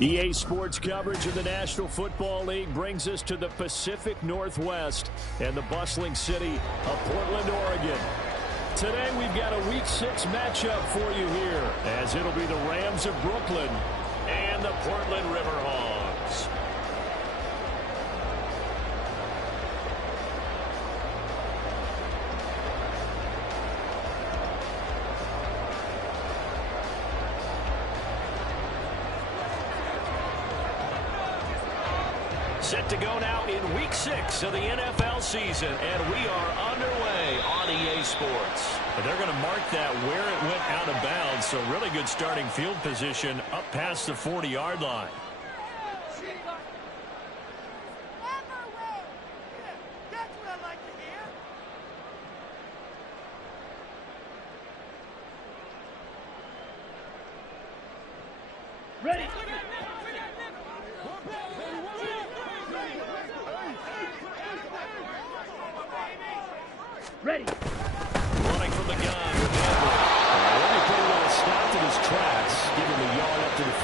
EA Sports coverage of the National Football League brings us to the Pacific Northwest and the bustling city of Portland, Oregon. Today we've got a Week 6 matchup for you here, as it'll be the Rams of Brooklyn and the Portland Riverhawks. Set to go now in Week 6 of the NFL season, and we are underway on EA Sports. And they're going to mark that where it went out of bounds, so really good starting field position up past the 40-yard line. Ready. Ready. Running from the gun with Edwards. Already pretty well stopped at his tracks, giving the yard up to the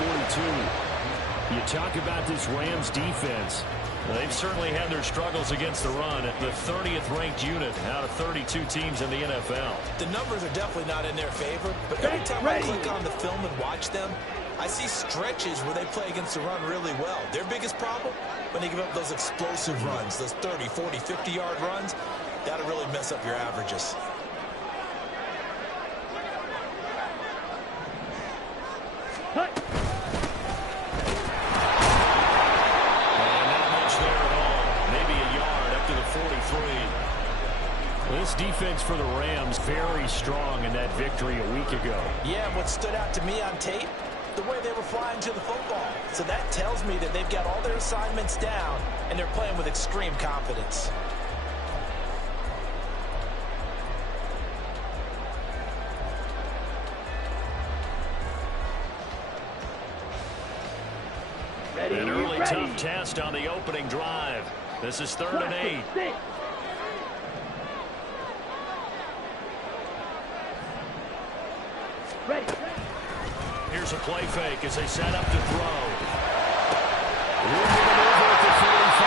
42. You talk about this Rams defense. They've certainly had their struggles against the run. The 30th ranked unit out of 32 teams in the NFL. The numbers are definitely not in their favor, but every time I click on the film and watch them, I see stretches where they play against the run really well. Their biggest problem, when they give up those explosive runs, those 30, 40, 50-yard runs, that'll really mess up your averages. And not much there at all. Maybe a yard up to the 43. This defense for the Rams, very strong in that victory a week ago. Yeah, what stood out to me on tape, the way they were flying to the football. So that tells me that they've got all their assignments down, and they're playing with extreme confidence. An early tough test on the opening drive. This is 3rd and 8. Ready. Here's a play fake as they set up to throw. Room to maneuver at the 45.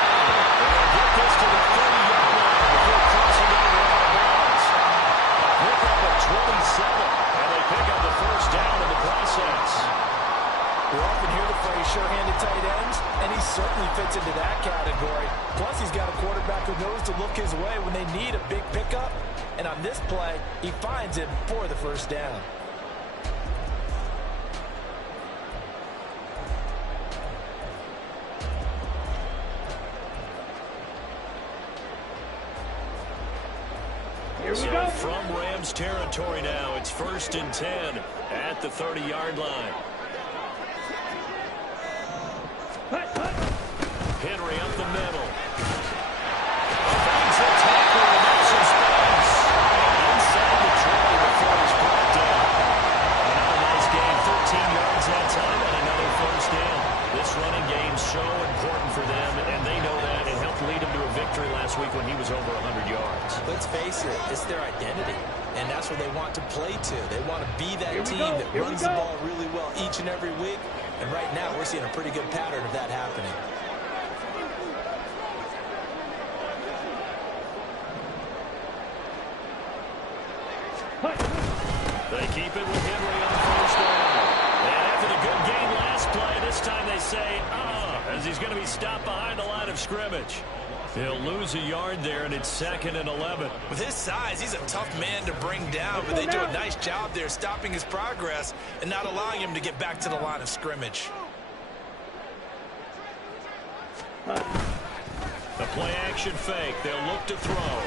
They'll get this to the 30-yard line before crossing over out of bounds. Pick up at 27, and they pick up the first down in the process. We often hear the phrase sure-handed tight ends, and he certainly fits into that category. Plus, he's got a quarterback who knows to look his way when they need a big pickup. And on this play, he finds it for the first down. Here we So go. from Rams territory now, it's 1st and 10 at the 30-yard line. Henry up the middle. Finds the tackle and there's some space. Inside the 20 before he's brought down. Another nice gain, 13 yards that time, and another first down. This running game's so important for them, and they know that. It helped lead them to a victory last week when he was over 100 yards. Let's face it, it's their identity, and that's what they want to play to. They want to be that team that runs the ball really well each and every week, and right now we're seeing a pretty good pattern of that happening. They keep it with Henry on 1st down. And after the good game last play, this time they say, as he's going to be stopped behind the line of scrimmage. He'll lose a yard there, and it's 2nd and 11. With his size, he's a tough man to bring down, but they do a nice job there stopping his progress and not allowing him to get back to the line of scrimmage. The play action fake. They'll look to throw.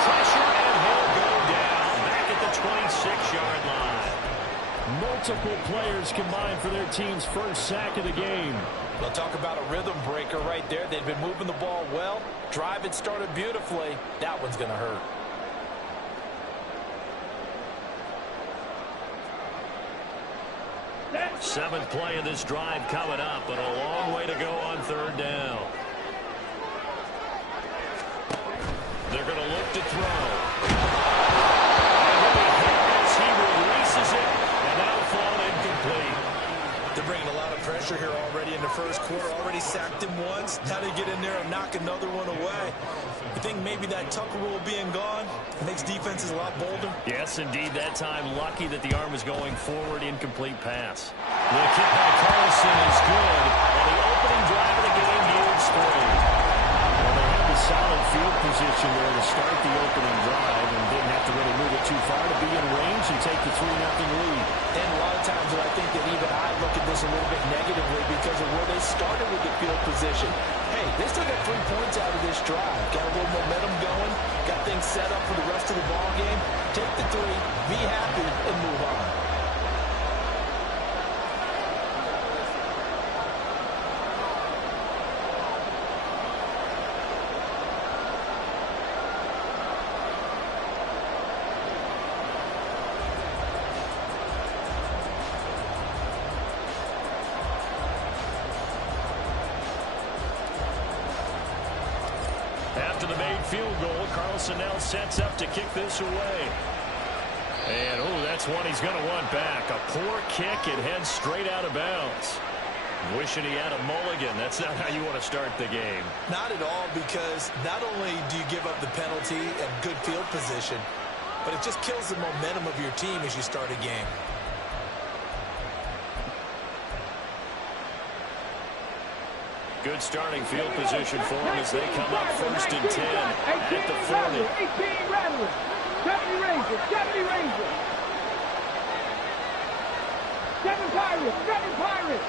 Pressure, and he'll go down back at the 26-yard line. Multiple players combined for their team's first sack of the game. We'll talk about a rhythm breaker right there. They've been moving the ball well. Drive had started beautifully. That one's going to hurt. Seventh play of this drive coming up, but a long way to go on 3rd down. They're going to look to throw. And he releases it, and that'll fall incomplete. They're bringing already sacked him once. Now they get in there and knock another one away. I think maybe that Tucker rule being gone makes defenses a lot bolder. Yes, indeed. That time, lucky that the arm was going forward. Incomplete pass. The kick by Carlson is good. And the opening drive of the game yields 3. Well, they had the solid field position there to start the opening drive and didn't have to really move it too far to be in range and take the 3-0 lead. And a lot of times I think that even I look at this a little bit negatively because of where they started with the field position. Hey, they still got 3 points out of this drive. Got a little momentum going. Got things set up for the rest of the ball game. Take the 3, be happy, and move on. After the made field goal, Carlson now sets up to kick this away. And, oh, that's one he's going to want back. A poor kick. It heads straight out of bounds. Wishing he had a mulligan. That's not how you want to start the game. Not at all, because not only do you give up the penalty and good field position, but it just kills the momentum of your team as you start a game. Good starting field position for them as they come up 1st and 10 at the 40. 18 Rattlers, 70 Rangers, 70 Rangers. 7 Pirates, 7 Pirates.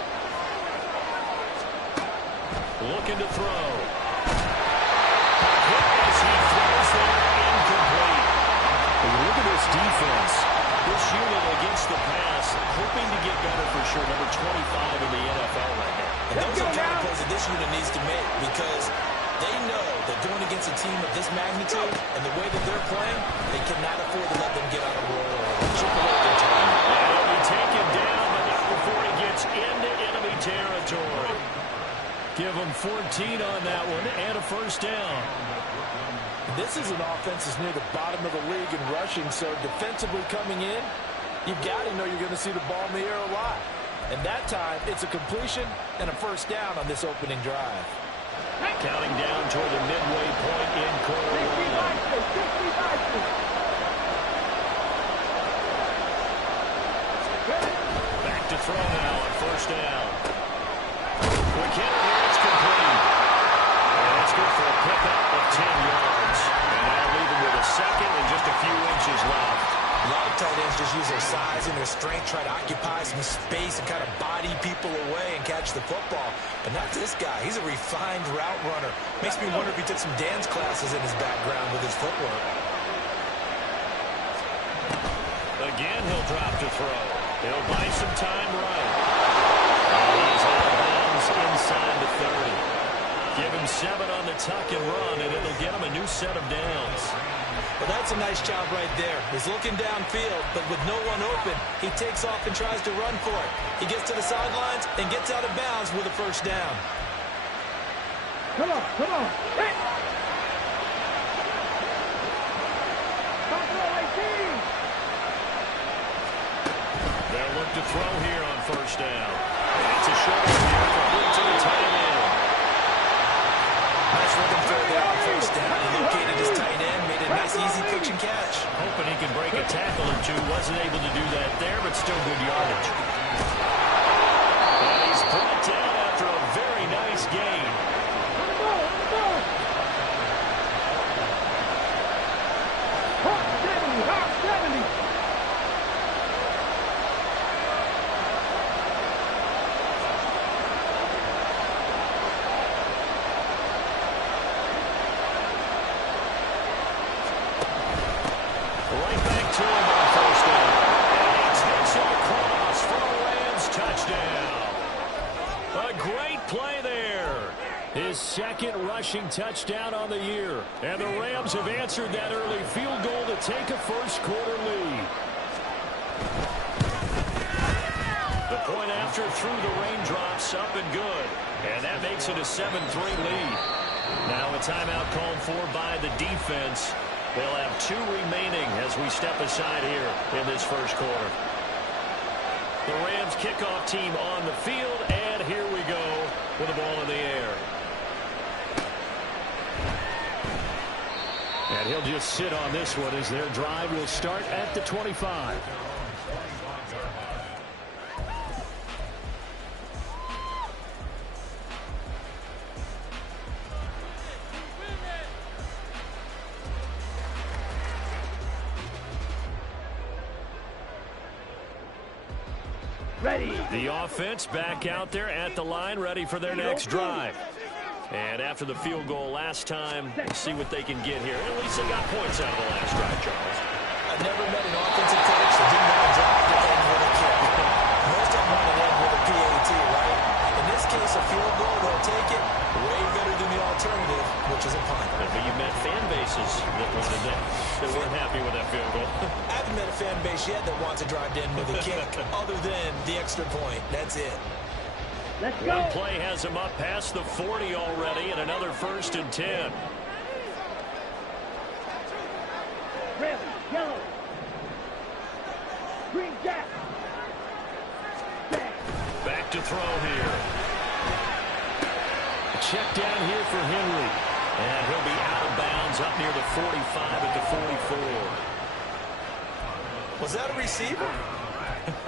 Looking to throw. Hit as he throws there, incomplete. When you look at this defense, this unit against the pass, hoping to get better for sure. Number 25 in the NFL right now. And those are the kind of plays that this unit needs to make, because they know that going against a team of this magnitude and the way that they're playing, they cannot afford to let them get on a roll or chip away their time. And he'll be taken down, but not before he gets into enemy territory. Give him 14 on that one and a 1st down. This is an offense that's near the bottom of the league in rushing, so defensively coming in, you've got to know you're going to see the ball in the air a lot. And that time, it's a completion and a 1st down on this opening drive. Counting down toward the midway point in quarter 1. Back to throw now on 1st down. McKinnon here, it's complete. And it's good for a pickup of 10 yards. And that'll leave him with a 2nd and just a few inches left. A lot of tight ends just use their size and their strength, try to occupy some space and kind of body people away and catch the football. But not this guy. He's a refined route runner. Makes me wonder if he took some dance classes in his background with his footwork. Again, he'll drop to throw. He'll buy some time right. And he's out of bounds inside the 30. Give him 7 on the tuck and run, and it'll get him a new set of downs. Well, that's a nice job right there. He's looking downfield, but with no one open, he takes off and tries to run for it. He gets to the sidelines and gets out of bounds with a 1st down. Come on, come on. Hit. They'll look to throw here on 1st down. And it's a short one here, complete to the tight end. Nice looking throw there on 1st down. He located his tight end, made a nice easy pitch and catch. Hoping he can break a tackle or two. Wasn't able to do that there, but still good yardage. And he's brought down after a very nice gain. Right back to him on 1st down. And he takes it across for a Rams touchdown. A great play there. His 2nd rushing touchdown on the year. And the Rams have answered that early field goal to take a 1st quarter lead. The point after through the raindrops, up and good. And that makes it a 7-3 lead. Now a timeout called for by the defense. They'll have 2 remaining as we step aside here in this 1st quarter. The Rams kickoff team on the field, and here we go with the ball in the air. And he'll just sit on this one as their drive will start at the 25. Ready. The offense back out there at the line, ready for their next drive. And after the field goal last time, we'll see what they can get here. At least they got points out of the last drive, Charles. I've never met an offensive coach that didn't want to drive to end with a kick. Most of them want to end with a PAT, right? In this case, a field goal, they'll take it. Way better than the alternative, which is a punt. But you met fan bases that weren't happy with that field goal. I haven't met a fan base yet that wants to drive to end with a kick, other than the extra point. That's it. Let's go. One play has him up past the 40 already, and another 1st and 10. Red, yellow, green, jack. Back to throw here. Check down here for Henry. And he'll be out of bounds up near the 45 at the 44. Was that a receiver?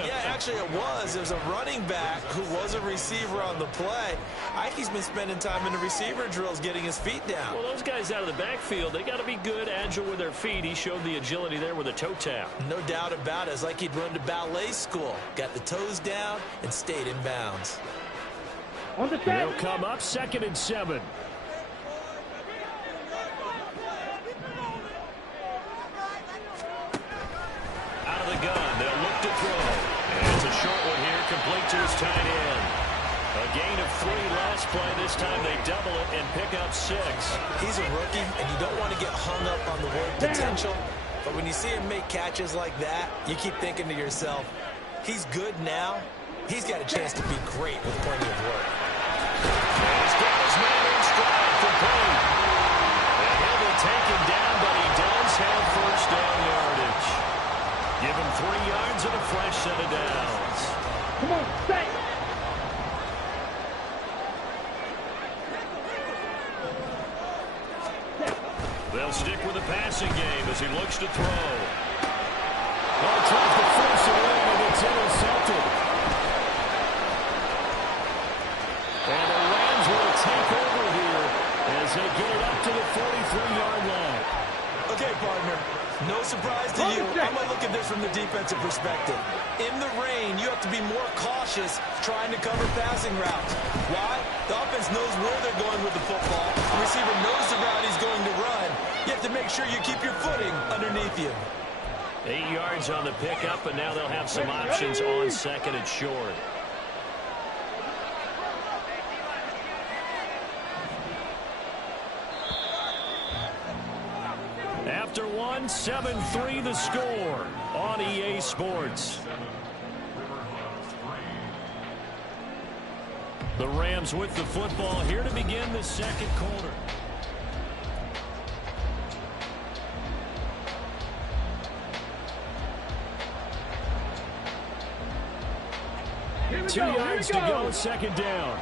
Yeah, actually it was. There's a running back who was a receiver on the play. I think he's been spending time in the receiver drills getting his feet down. Well, those guys out of the backfield, they got to be good, agile with their feet. He showed the agility there with a toe tap. No doubt about it. It's like he'd run to ballet school. Got the toes down and stayed in bounds. On the set. He'll come up 2nd and 7. Out of the gun, they'll look to throw. And it's a short one here, complete to his tight end. A gain of 3 last play. This time they double it and pick up 6. He's a rookie, and you don't want to get hung up on the word potential. But when you see him make catches like that, you keep thinking to yourself, he's good now. He's got a chance to be great with plenty of work. And he's got his man in stride for Payne. And he'll be taken down, but he does have 1st down yardage. Give him 3 yards and a fresh set of downs. Come on, set. They'll stick with the passing game as he looks to throw. Well, tries to force it in, and it's intercepted. And the Rams will take over here as they get it up to the 43-yard line. Okay, partner, no surprise to you. I'm going to look at this from the defensive perspective. In the rain, you have to be more cautious trying to cover passing routes. Why? The offense knows where they're going with the football. The receiver knows the route he's going to run. You have to make sure you keep your footing underneath you. 8 yards on the pickup, and now they'll have some options on 2nd and short. After 1, 7-3 the score on EA Sports. The Rams with the football here to begin the 2nd quarter. Two yards to go, 2nd down.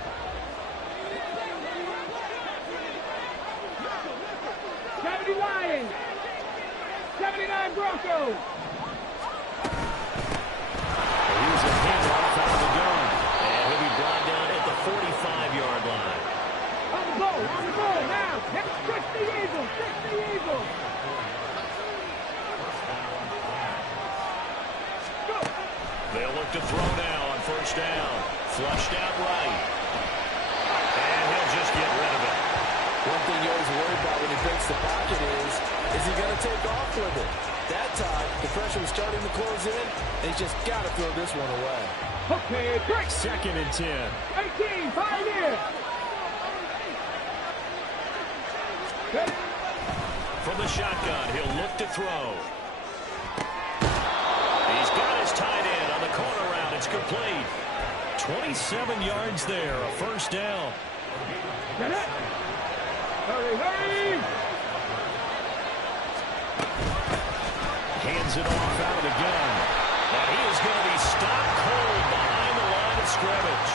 Lions, 79 Broncos. Here's a handoff out of the gun. And he'll be brought down at the 45-yard line. On the ball, now. Stretch the Eagles, stretch the Eagles. Go. They'll look to throw now on 1st down. Flushed out right. And he'll just get rid of it. One thing you always worry about when he breaks the pocket is he going to take off with it? That time, the pressure was starting to close in, and he's just got to throw this one away. Okay, break. 2nd and 10. 18, Pioneer. From the shotgun, he'll look to throw. He's got his tight end on the corner route. It's complete. 27 yards there, a 1st down. Get it. Hurry, hurry! Hands it off out of the gun. And he is going to be stopped cold behind the line of scrimmage.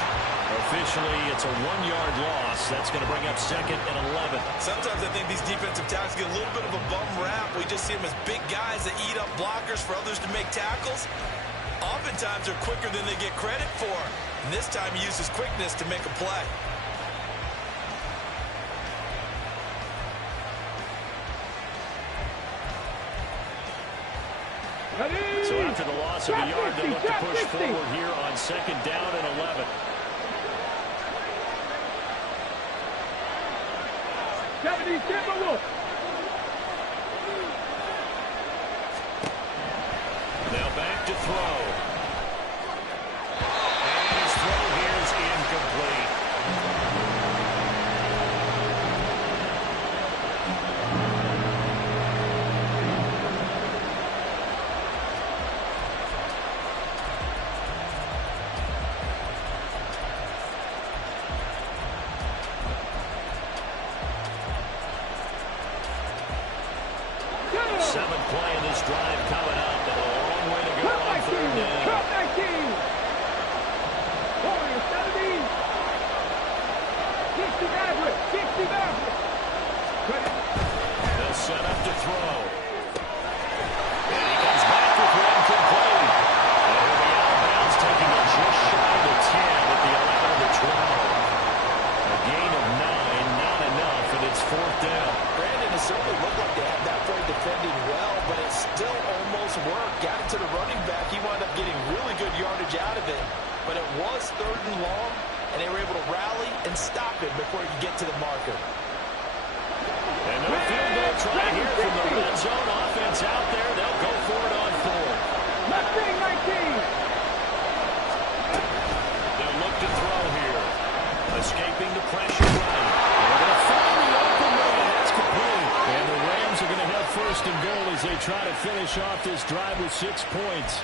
A officially, it's a 1-yard loss. That's going to bring up 2nd and 11. Sometimes I think these defensive tackles get a little bit of a bum rap. We just see them as big guys that eat up blockers for others to make tackles. Oftentimes they're quicker than they get credit for. And this time he uses quickness to make a play. So after the loss of a yard, they look to push forward here on 2nd down and 11. Now back to throw. And his throw here is incomplete. Seventh play in this drive coming up, and a long way to go on 3rd down. Cut 19. 70. 60 average. 60 average. They'll set up to throw. And he comes back with one complete. And he'll be out of bounds, taking it just shy of the 10 at the 11 of the 12. A gain of 9, not enough, and it's 4th down. Brandon, it certainly looked like they had that play defending well, but it still almost worked. Got it to the running back. He wound up getting really good yardage out of it, but it was 3rd and long, and they were able to rally and stop it before he could get to the marker. And no field goal try here from the red zone offense out there. They'll go for it on 4th. Left wing 19. They'll look to throw here. Escaping the pressure right. They're going to find the open man. That's complete. And the Rams are going to have 1st and goal as they try to finish off this drive with 6 points.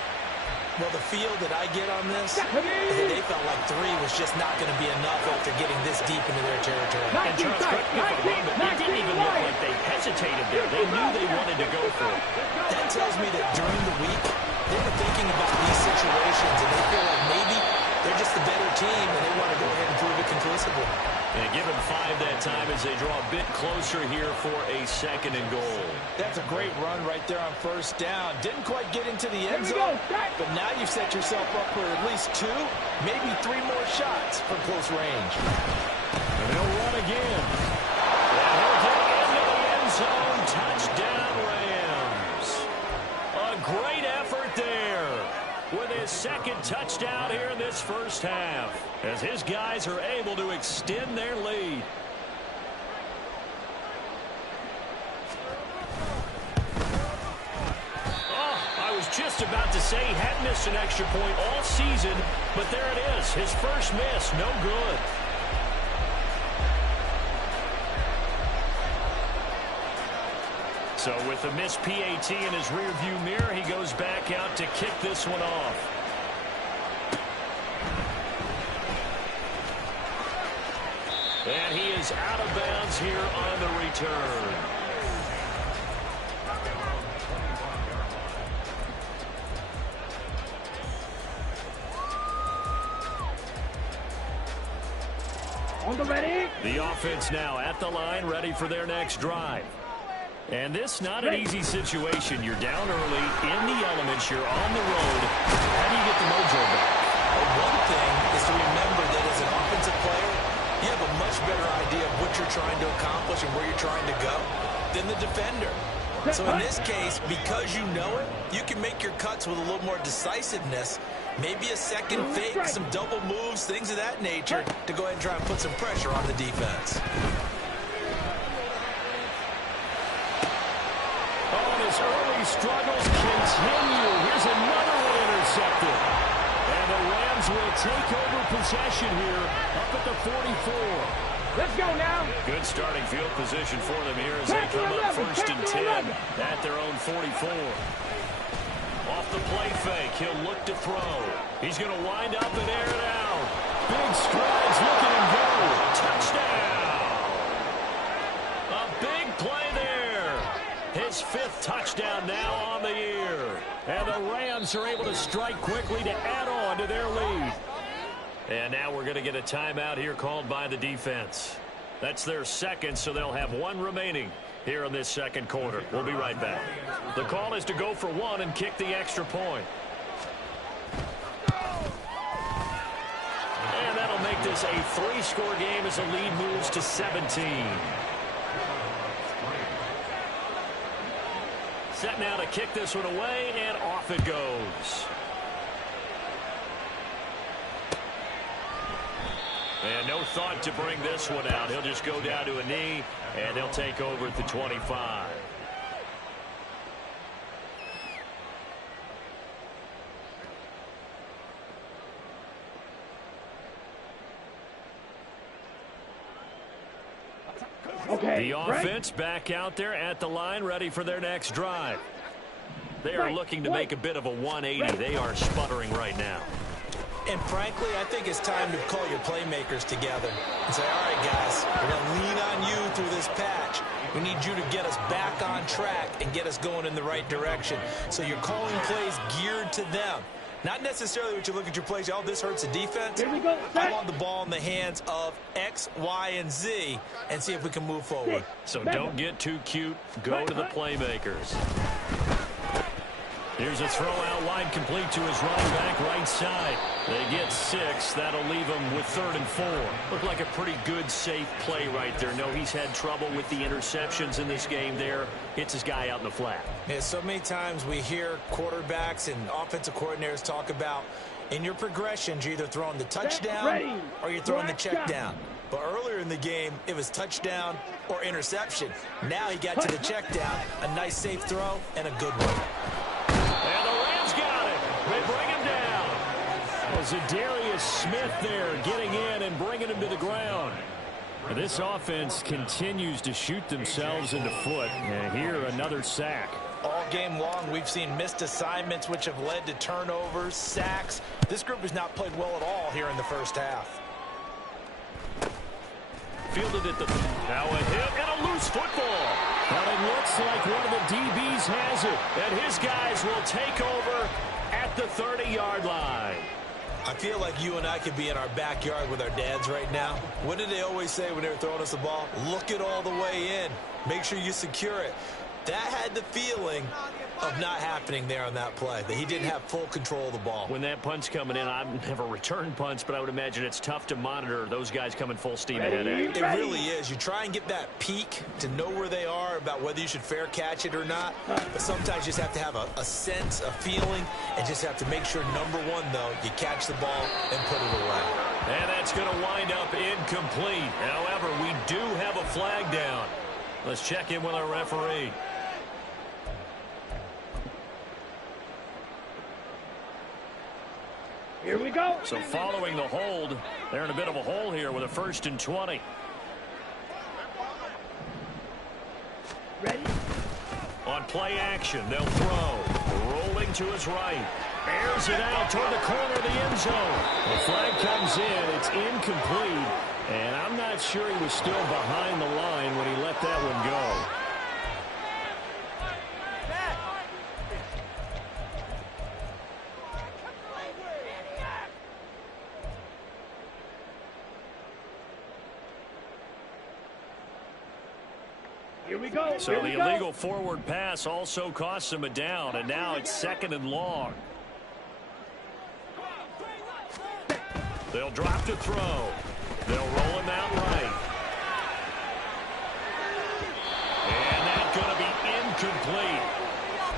Well, the feel that I get on this is that they felt like 3 was just not going to be enough after getting this deep into their territory. And Charles, correct me if I'm wrong, but it didn't even look like they hesitated there. They knew they wanted to go for it. That tells me that during the week, they were thinking about these situations, and they feel like maybe they're just the better team, and they want to go ahead and prove it conclusively. And give them 5 that time as they draw a bit closer here for a 2nd and goal. That's a great run right there on 1st down. Didn't quite get into the end zone, but now you've set yourself up for at least 2, maybe 3 more shots from close range. And they'll run again. And he'll get into the end zone. Touchdown, Rams. A great effort there with his 2nd touchdown here in this 1st half, as his guys are able to extend their lead. Oh, I was just about to say he hadn't missed an extra point all season, but there it is. His first miss, no good. So with a missed PAT in his rearview mirror, he goes back out to kick this one off. And he is out of bounds here on the return. On the ready. The offense now at the line, ready for their next drive. And this not an easy situation. You're down early, in the elements, you're on the road. How do you get the mojo back? Well, one thing is to remember that as an offensive player, you have a much better idea of what you're trying to accomplish and where you're trying to go than the defender. So in this case, because you know it, you can make your cuts with a little more decisiveness. Maybe a second fake, some double moves, things of that nature to go ahead and try and put some pressure on the defense. His early struggles continue. Here's another one intercepted. And the Rams will take over possession here up at the 44. Let's go now. Good starting field position for them here as they come up 1st and 10 at their own 44. Off the play fake, he'll look to throw. He's going to wind up and air it out. Big strides, look at him go. Touchdown. A big play there. His 5th touchdown now on the year. And the Rams are able to strike quickly to add on to their lead. And now we're going to get a timeout here called by the defense. That's their second, so they'll have one remaining here in this second quarter. We'll be right back. The call is to go for one and kick the extra point. And that'll make this a three-score game as the lead moves to 17. Set now to kick this one away, and off it goes. And no thought to bring this one out. He'll just go down to a knee, and they'll take over at the 25. Okay, the offense back out there at the line, ready for their next drive. They are looking to make a bit of a 180. They are sputtering right now. And frankly, I think it's time to call your playmakers together and say, all right, guys, we're going to lean on you through this patch. We need you to get us back on track and get us going in the right direction. So you're calling plays geared to them. Not necessarily what you look at your plays, oh, this hurts the defense. Here we go. I want the ball in the hands of X, Y, and Z and see if we can move forward. So don't get too cute. Go to the playmakers. Here's a throw out wide, complete to his running back right side. They get 6. That'll leave him with 3rd and 4. Looked like a pretty good, safe play right there. No, he's had trouble with the interceptions in this game there. Hits his guy out in the flat. Yeah, so many times we hear quarterbacks and offensive coordinators talk about in your progressions, you're either throwing the touchdown or you're throwing the check down. But earlier in the game, it was touchdown or interception. Now he got to the check down, a nice safe throw, and a good one. And the Rams got it. They bring him down. Well, Zadarius Smith there getting in and bringing him to the ground. And this offense continues to shoot themselves in the foot. And here, another sack. All game long, we've seen missed assignments, which have led to turnovers, sacks. This group has not played well at all here in the first half. Fielded at the... Now a hit and a loose football. But it looks like one of the DBs has it. And his guys will take over at the 30-yard line. I feel like you and I could be in our backyard with our dads right now. What did they always say when they were throwing us the ball? Look it all the way in. Make sure you secure it. That had the feeling of not happening there on that play, that he didn't have full control of the ball. When that punt's coming in, I've never returned punts, but I would imagine it's tough to monitor those guys coming full steam ahead. It really is. You try and get that peek to know where they are, about whether you should fair catch it or not. But sometimes you just have to have a sense, a feeling, and just have to make sure, number one, though, you catch the ball and put it away. And that's going to wind up incomplete. However, we do have a flag down. Let's check in with our referee. Here we go. So following the hold, they're in a bit of a hole here with a 1st and 20. Ready? On play action, they'll throw. Rolling to his right. Airs it out toward the corner of the end zone. The flag comes in. It's incomplete. And I'm not sure he was still behind the line when he let that one go. Here we go. So the illegal forward pass also costs him a down, and now it's 2nd and long. They'll drop to throw. They'll roll him out right. And that's going to be incomplete.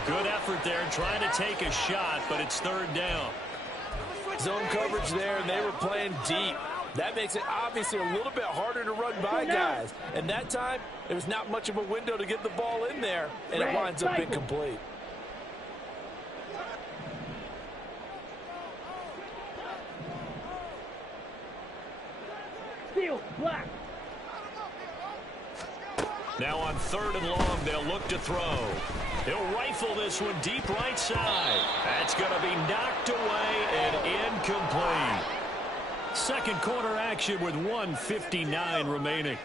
Good effort there trying to take a shot, but it's 3rd down. Zone coverage there, and they were playing deep. That makes it obviously a little bit harder to run by guys. And that time, there was not much of a window to get the ball in there, and it winds up incomplete. Steel, black. Now on 3rd and long, they'll look to throw. He'll rifle this one deep right side. That's going to be knocked away and incomplete. Second quarter action with 1:59 remaining.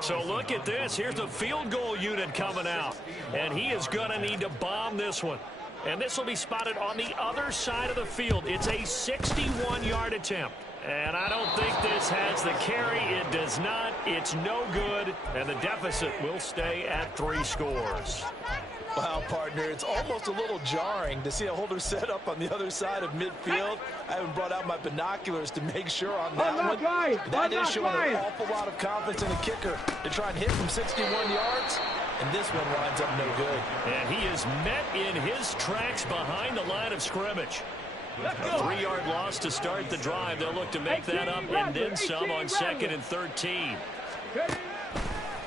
So look at this. Here's the field goal unit coming out. And he is going to need to bomb this one. And this will be spotted on the other side of the field. It's a 61-yard attempt. And I don't think this has the carry. It does not. It's no good. And the deficit will stay at 3 scores. Wow, partner, it's almost a little jarring to see a holder set up on the other side of midfield. I haven't brought out my binoculars to make sure on that one. That is showing an awful lot of confidence in the kicker to try and hit from 61 yards. And this one winds up no good. And he is met in his tracks behind the line of scrimmage. A 3-yard loss to start the drive. They'll look to make that up and then some on 2nd and 13.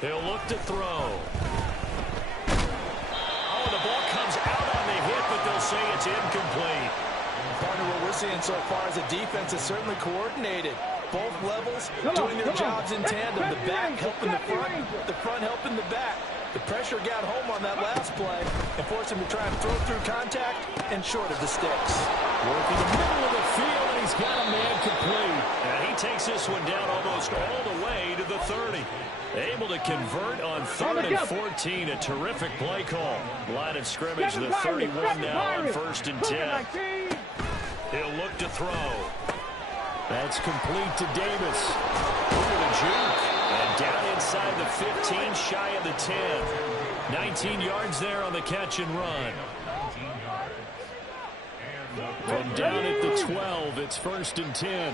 They'll look to throw. Oh, the ball comes out on the hit, but they'll say it's incomplete. Partner, what we're seeing so far is a defense is certainly coordinated. Both levels doing their jobs in tandem. The back helping the front helping the back. The pressure got home on that last play and forced him to try and throw through contact and short of the sticks. Working the middle of the field, and he's got a man complete. And he takes this one down almost all the way to the 30. Able to convert on 3rd and 14. A terrific play call. Line of scrimmage, the 31 now on 1st and 10. He'll look to throw. That's complete to Davis. Over the juke. And down inside the 15, shy of the 10. 19 yards there on the catch and run. From down at the 12, it's 1st and 10.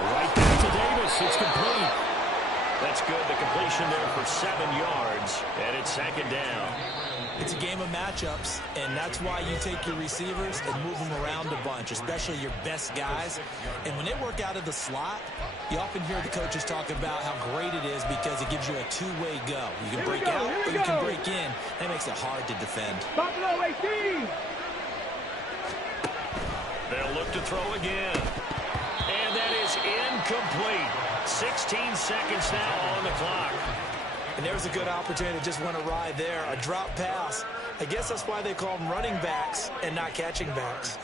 Right back to Davis. It's complete. That's good. The completion there for 7 yards. And it's 2nd down. It's a game of matchups, and that's why you take your receivers and move them around a bunch, especially your best guys. And when they work out of the slot, you often hear the coaches talk about how great it is because it gives you a two-way go. You can break out or you can break in. That makes it hard to defend. Buffalo 18. They'll look to throw again. And that is incomplete. 16 seconds now on the clock. And there's a good opportunity to just went awry there. A drop pass. I guess that's why they call them running backs and not catching backs.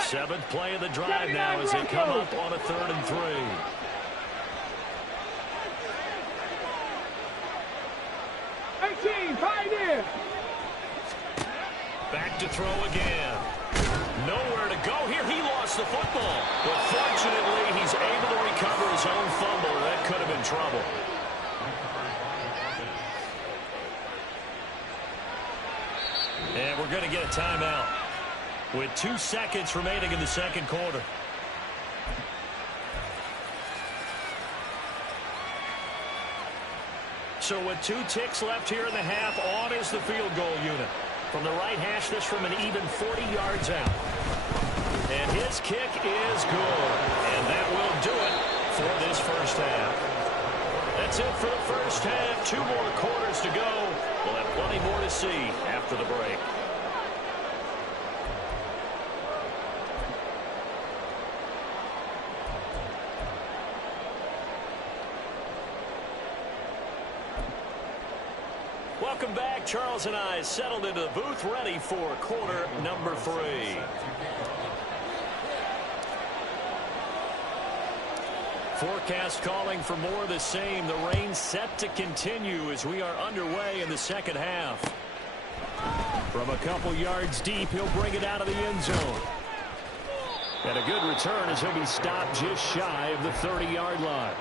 Seventh play of the drive now as they come up on a 3rd and 3. Back to throw again. Nowhere to go here. He lost the football. But fortunately, he's able to recover his own fumble. That could have been trouble. And we're going to get a timeout with 2 seconds remaining in the 2nd quarter. So with 2 ticks left here in the half, on is the field goal unit. From the right hash, this from an even 40 yards out. And his kick is good. And that will do it for this first half. That's it for the first half. 2 more quarters to go. We'll have plenty more to see after the break. Welcome back. Charles and I settled into the booth, ready for quarter number 3. Forecast calling for more of the same. The rain set to continue as we are underway in the 2nd half. From a couple yards deep, he'll bring it out of the end zone. And a good return as he'll be stopped just shy of the 30-yard line.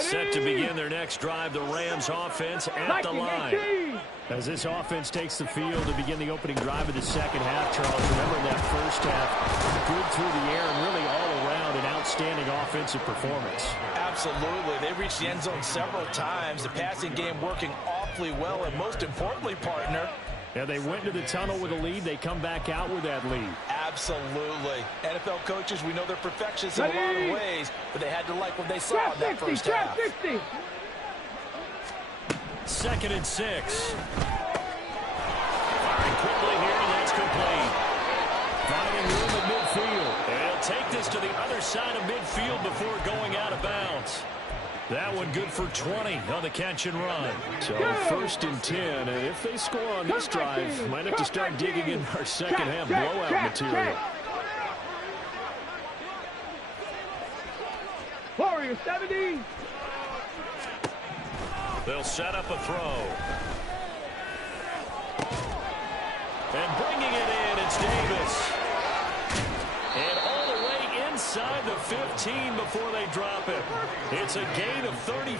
Set to begin their next drive, the Rams offense at the line. As this offense takes the field to begin the opening drive of the 2nd half, Charles, remember in that first half, good through the air and really all around an outstanding offensive performance. Absolutely. They reached the end zone several times. The passing game working awfully well, and most importantly, partner, yeah, they went to the tunnel with a lead. They come back out with that lead. Absolutely. NFL coaches, we know they're perfectionists in a lot of ways, but they had to like what they saw in that first half. 2nd and 6. Firing quickly here, and that's complete. Finding room at midfield. And he'll take this to the other side of midfield before going out of bounds. That one good for 20 on the catch and run. So 1st and 10, and if they score on this drive, might have to start digging in our second half blowout material. Warrior 70. They'll set up a throw. And bringing it in, it's Davis. And all the way inside the 15 before they drop it. It's a gain of 30.